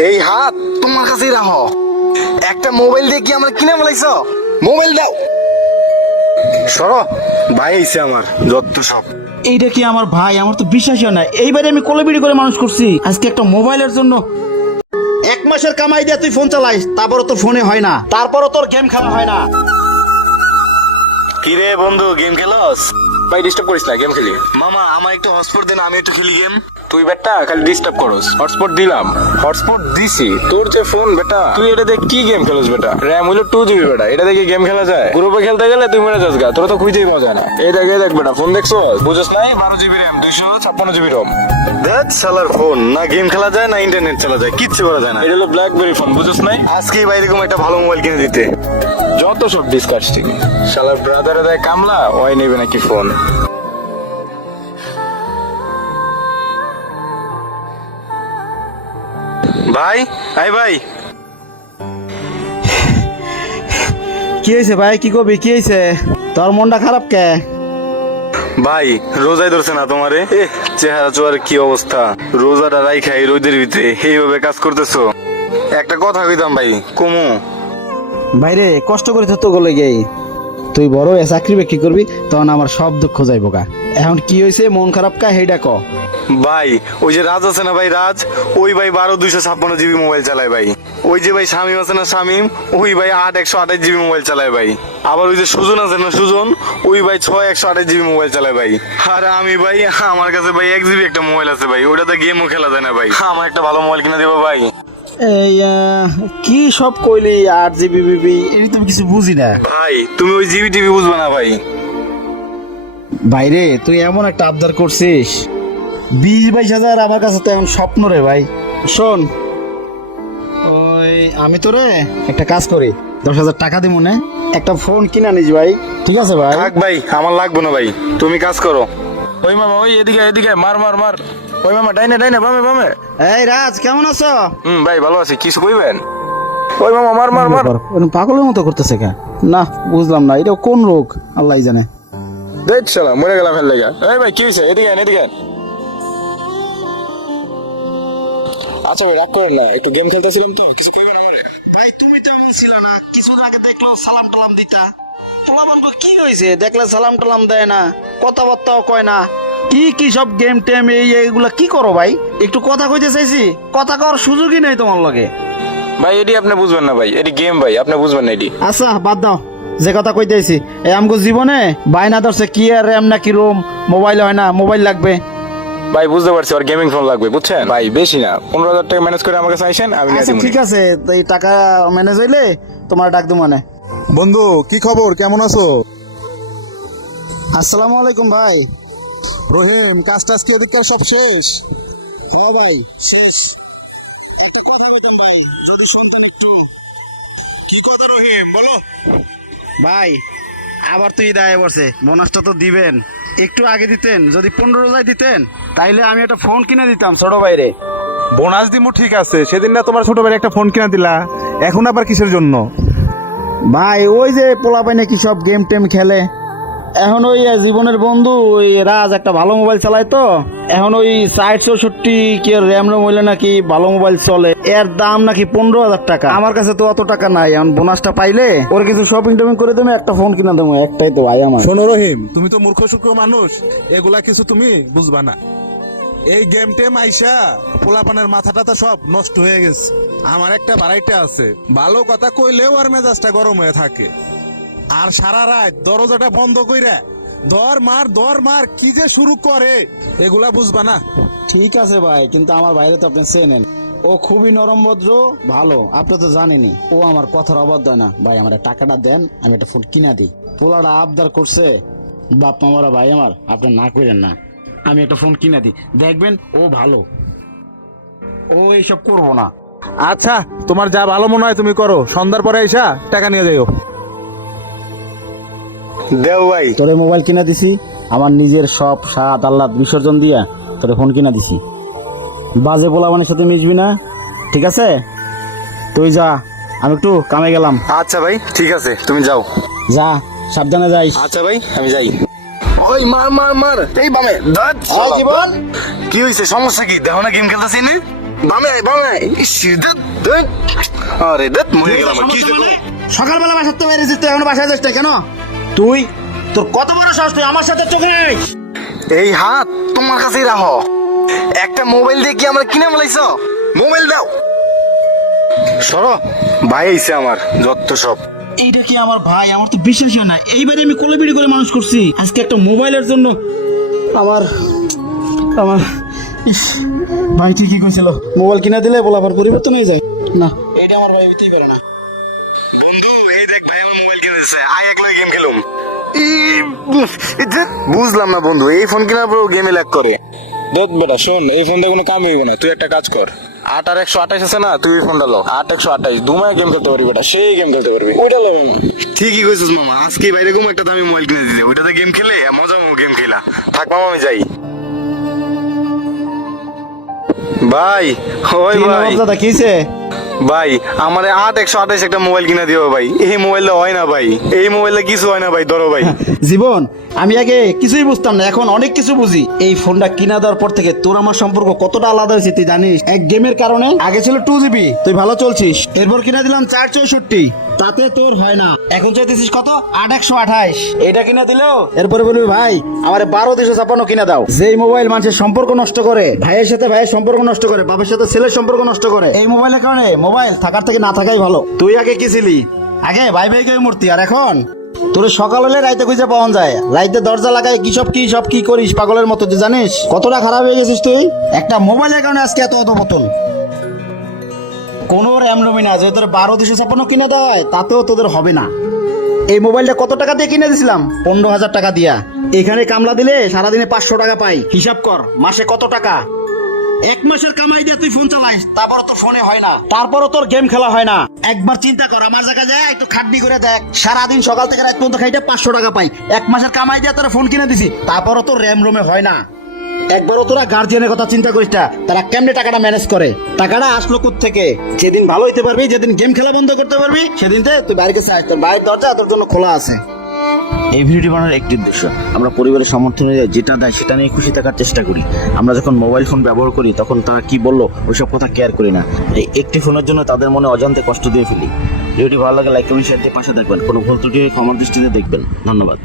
এই হাত তোমার কাছেই রাখো। একটা মোবাইল দিয়ে কি আমার কিনে বলাইছ? মোবাইল দাও। সরো, ভাই আইছে আমার যত সব। এইটা কি আমার ভাই? আমার তো বিশ্বাসই হয় না। এইবারে আমি কোলেবিড়ি করে মানুষ করছি, আজকে একটা মোবাইলের জন্য। 1 মাসের কামাই দিয়ে তুই ফোন চালাইস, তারপরও তোর ফোনে হয় না, তারপরও তোর গেম খেলা হয় না। কি রে বন্ধু, গেম খেলোস? ভাই ডিস্টার্ব করিস না, গেম খেলি। মামা আমার একটু হটস্পট দেন, আমি একটু খেলি গেম। তুই বেটা খালি ডিস্টার্ব করস। হটস্পট দিলাম, হটস্পট দিছি। তোর যে ফোন বেটা, তুই এটা দেখ কি গেম খেলোস বেটা? র্যাম হলো 2 GB বেটা, এটা দেখে গেম খেলা যায়? গ্রুপে খেলতে গেলে তুই মরে যাস গা, তোরা তো খুঁজেই পাওয়া যায় না। এই দেখ বেটা, ফোন দেখছো? বুঝছ নাই? 12 GB র্যাম, 256 GB রম। দেখ শালার ফোন, না গেম খেলা যায় না ইন্টারনেট চালা যায়, কিচ্ছু করা যায় না। এটা হলো ব্ল্যাকবেরি ফোন, বুঝছ নাই? আজকেই ভাই এরকম একটা ভালো মোবাইল কিনে দিতে। যত সব ডিসকাস্টিং। শালার ব্রাদারে দেয় কামলা, ওই নেবে নাকি ফোন। ভাই, আই ভাই। কি হয়েছে ভাই? কি কবি? কি হয়েছে? তোর মনটা খারাপ কে? ভাই রোজাই ধরছে না তোমারে? চেহারা চোয়ার কি অবস্থা, রোজাটা রাইখা এই রোদের ভিতরে এইভাবে কাজ করতেছো। একটা কথা কইতাম ভাই, কমু? বাইরে কষ্ট করে তো গলে গেই, তুই বড় চাকরি বাকরি করবি, তখন আমার সব দুঃখ যাইব গা। এখন কি হয়েছে? মন খারাপ কা, হেইডা ক। ভাই ওই যে রাজ আছে না ভাই, রাজ, ওই ভাই 12 256 GB মোবাইল চালায় ভাই। ওই যে ভাই শামিম আছে না, শামিম, ওই ভাই 8 128 GB মোবাইল চালায় ভাই। আবার ওই যে সুজন আছে না, সুজন, ওই ভাই 6 128 GB মোবাইল চালায় ভাই। আর আমি ভাই, আমার কাছে ভাই 1 GB একটা মোবাইল আছে ভাই, ওটাতে গেমও খেলা যায় না ভাই। আমার একটা ভালো মোবাইল কিনে দেবো ভাই? এই কি সব কইলি? 8 GB বিবি, এই তো কিছু বুঝি না ভাই। তুমি ওই জিবি টিভি বুঝবে না ভাই। বাইরে তুই এমন একটা আবদার করছিস, 20-22 হাজার আমার কাছে তো এখন স্বপ্ন রে ভাই। শোন, ওই আমি তো রে একটা কাজ করি, 10,000 টাকা দিব না, একটা ফোন কিনা নিস ভাই। ঠিক আছে ভাই? থাক ভাই, আমার লাগবে না ভাই, তুমি কাজ করো। ওই মামা, ওই এদিকে মার। ওই মামা ডাইনে বামে। এই রাজ, কেমন আছো? ভাই ভালো আছি, কিছু কইবেন? ওই মামা মার। এরকম পাগলের মতো করতেছে কে? না বুঝলাম না, এটা কোন রোগ আল্লাহ জানে। দেখ শালা মরে গেলাম ফেল লেগা। এই ভাই কি হয়েছে? এদিকে আন। আচ্ছা ভাই রাগ করেন না, একটু গেম খেলতেছিলাম তো, কিছু কইবেন আমারে? ভাই তুমি তো এমন ছিল না, কিছু আগে দেখলো সালাম টালাম দিতা। পোলাপানকে কি হয়েছে? দেখলে সালাম টালাম দেয় না, কথাবার্তাও কয় না। কি সব গেম টেম এইগুলা কি করো ভাই? একটু কথা কইতে চাইছি, কথা কর সুযোগই নেই তোমার লগে। ভাই এডি আপনি বুঝবেন না ভাই, এডি গেম ভাই, আপনি বুঝবেন না এডি। আচ্ছা বাদ দাও, যে কথা কইতেছি, এই আমগো জীবনে বায়না ধরছে কি আর র্যাম নাকি রোম, মোবাইল হয় না, মোবাইল লাগবে। ভাই বুঝতে পারছি, আর গেমিং ফোন লাগবে, বুঝছেন ভাই? বেশি না, 15,000 টাকা ম্যানেজ করে আমার কাছে আইসেন, আমি নিয়ে আচ্ছা দিবো। ঠিক আছে, তো এই টাকা ম্যানেজ হইলে তোমার ডাক দু মানে। বন্ধু কি খবর, কেমন আছো? আসসালামু আলাইকুম ভাই। রহিম, কাজ টাজ কি এদিককার সব শেষ? হ্যাঁ ভাই শেষ। একটা কথা বলতাম ভাই, যদি শুনতেন একটু। কি কথা রহিম, বলো। ভাই আবার তুই দায় বসে, বোনাসটা তো দিবেন, একটু আগে দিতেন, যদি 15,000 দিতেন তাইলে আমি একটা ফোন কিনে দিতাম ছোট ভাইরে। বোনাস দিমু ঠিক আছে, সেদিন না তোমার ছোট ভাই একটা ফোন কিনা দিলা, এখন আবার কিসের জন্য? ভাই ওই যে পোলাপাই নাকি সব গেম টেম খেলে, এখন ওই জীবনের বন্ধু ওই রাজ একটা ভালো মোবাইল চালায়, তো এখন ওই 60-64 কি র্যাম রোম হইলে নাকি ভালো মোবাইল চলে, এর দাম নাকি 15,000 টাকা। আমার কাছে তো অত টাকা নাই, এখন বোনাসটা পাইলে ওর কিছু শপিং টপিং করে দেবো, একটা ফোন কিনা দেবো, একটাই তো ভাই আমার। শোনো রহিম, তুমি তো মূর্খ সূক্ষ্ম মানুষ, এগুলা কিছু তুমি বুঝবা না। এই গেম টেম আইসা পোলাপানের মাথাটা তো সব নষ্ট হয়ে গেছে। আমার একটা বাড়াইটা আছে, ভালো কথা কইলেও আর মেজাজটা গরম হয়ে থাকে, আর সারা রাত দরজাটা বন্ধ কইরা দর মার কি যে শুরু করে, এগুলা বুঝবা না। ঠিক আছে ভাই, কিন্তু আমার বাইরে তো আপনি চেনেন, ও খুবই নরম ভদ্র ভালো, আপনি তো জানেনই, ও আমার কথার অবাধ্য না। ভাই আমার টাকাটা দেন, আমি একটা ফোন কিনা দিই। পোলাটা আবদার করছে, বাপ মামারা ভাই আমার, আপনি না করেন না, আমি একটা ফোন কিনা দিই, দেখবেন ও ভালো, ও এইসব করবো না। আচ্ছা, তোমার যা ভালো মনে হয় তুমি করো, সন্ধ্যার পরে এসা টাকা নিয়ে যাইও। দেও ভাই। তোরে মোবাইল কিনা দিছি, আমার নিজের সব স্বাদ আল্লাহ বিসর্জন দিয়া তোরে ফোন কিনা দিছি। বাজে পোলাপানের সাথে মিশবি না, ঠিক আছে? তুই যা, আমি একটু কামে গেলাম। আচ্ছা ভাই ঠিক আছে, তুমি যাও। যা, সাবধানে যাইস। আচ্ছা ভাই আমি যাই। ওই মার। এই বামে। জীবন কি হয়েছে, সমস্যা কি? দেখো না গেম খেলতেছি না। বামে আয়, বামে আয়। ইস, ধ্যাৎ, ধ্যাৎ। আরে ধ্যাৎ, মরে গেলাম আর কি হইছে তোর? সকালবেলা বাসার তো বেরিয়েছিস তুই এখনো বাসায় যাস না কেন? তুই তোর কত বড় সাহস তুই আমার সাথে চোখে নেই? এই হাত তোমার কাছেই রাখো। একটা মোবাইল দিয়ে কি আমরা কিনে ফেলাইছো? মোবাইল দাও। সরো, ভাই আইছে আমার যত সব। এইটা কি আমার ভাই? আমার তো বিশ্বাস হয় না। এইবারে আমি কোলে বিড়ি করে মানুষ করছি, আজকে একটা মোবাইলের জন্য আমার আমার ইস, ভাই ঠিকই কইছিল মোবাইল কিনে দিলে বলাবার পরিবর্তন হয়ে যায়। না, এটা আমার ভাই হইতেই পারে না। বন্ধু এই দেখ ভাই আমার মোবাইল কিনে দিছে, আয় একলা গেম খেলুম। বুঝলাম না বন্ধু, এই ফোন কেনার পর গেমে ল্যাগ করে। দেখ বেটা শোন, এই ফোনটা কোনো কাম হইবে না। তুই একটা কাজ কর, 8 আর 128 আছে না, তুই এই ফোনটা লো। 8 128 দুমায় গেম খেলতে পারবি বেটা, সেই গেম খেলতে পারবি। ওইটা লো মামা। ঠিকই কইছিস মামা, আজকে বাইরে ঘুম একটা দামি মোবাইল কিনে দিতে, ওইটাতে গেম খেলে মজা গেম খেলা। থাক মামা আমি যাই। ভাই ওই ভাই দাদা কিছে? ভাই আমার 8 128 একটা মোবাইল কিনে দিও ভাই। এই মোবাইলটা হয় না ভাই, এই মোবাইলে কিছু হয় না ভাই, ধরো ভাই। জীবন, আমি আগে কিছুই বুঝতাম না, এখন অনেক কিছু বুঝি। এই ফোনটা কিনা দেওয়ার পর থেকে তোর আমার সম্পর্ক কতটা আলাদা হয়েছে তুই জানিস? এক গেমের কারণে আগে ছিল 2GB, তুই ভালো চলছিস, এরপর কিনা দিলাম 464, তাতে তোর হয় না। এখন চাইতেছিস কত? 8 128। এটা কিনা দিলেও এরপরে বলবি ভাই আমার 12 256 কিনা দাও। যেই মোবাইল মানুষের সম্পর্ক নষ্ট করে, ভাইয়ের সাথে ভাইয়ের সম্পর্ক নষ্ট করে, বাবার সাথে ছেলের সম্পর্ক নষ্ট করে, এই মোবাইলের কারণে মোবাইল থাকার থেকে না থাকাই ভালো। তুই আগে কি ছিলি? আগে ভাই ভাই কে মূর্তি, আর এখন তোর সকাল হলে রাইতে খুঁজে পাওয়া যায়। রাইতে দরজা লাগায় কি সব কি করিস পাগলের মতো, তুই জানিস কতটা খারাপ হয়ে গেছিস তুই? একটা মোবাইলের কারণে আজকে এত অধপতন। কোনো র্যাম রমি না যে তোর 12 256 কিনে দেওয়া হয়, তাতেও তোদের হবে না। এই মোবাইলটা কত টাকা দিয়ে কিনে দিয়েছিলাম? 15,000 টাকা দিয়া। এখানে কামলা দিলে সারাদিনে 500 টাকা পাই। হিসাব কর মাসে কত টাকা। এক মাসের কামাই দিয়ে তুই ফোন চালাইস, তারপরও তোর ফোনে হয় না, তারপরও তোর গেম খেলা হয় না। একবার চিন্তা কর, আমার জায়গা যায় একটু খাটনি করে দেখ, সারাদিন সকাল থেকে রাত পর্যন্ত খাইতে 500 টাকা পাই। এক মাসের কামাই দিয়ে তোর ফোন কিনে দিছি, তারপরও তোর র্যাম রোমে হয় না। একবারও তোরা গার্জিয়ানের কথা চিন্তা করিস না, তারা কেমনে টাকাটা ম্যানেজ করে। টাকাটা আসলো থেকে? যেদিন ভালো হইতে পারবি, যেদিন গেম খেলা বন্ধ করতে পারবি, সেদিন তুই বাইরে কাছে আস, তোর বাড়ির দরজা তোর জন্য খোলা আছে। এই ভিডিওটি বানানোর একটি উদ্দেশ্য, আমরা পরিবারের সমর্থনে যেটা দেয় সেটা নিয়ে খুশি থাকার চেষ্টা করি। আমরা যখন মোবাইল ফোন ব্যবহার করি তখন তারা কি বললো ওইসব কথা কেয়ার করি না। এই একটি ফোনের জন্য তাদের মনে অজান্তে কষ্ট দিয়ে ফেলি। ভিডিওটি ভালো লাগে লাইক কমেন্ট শেয়ার দিয়ে পাশে থাকবেন। কোনো ভুল ত্রুটি ক্ষমার দৃষ্টিতে দেখবেন। ধন্যবাদ।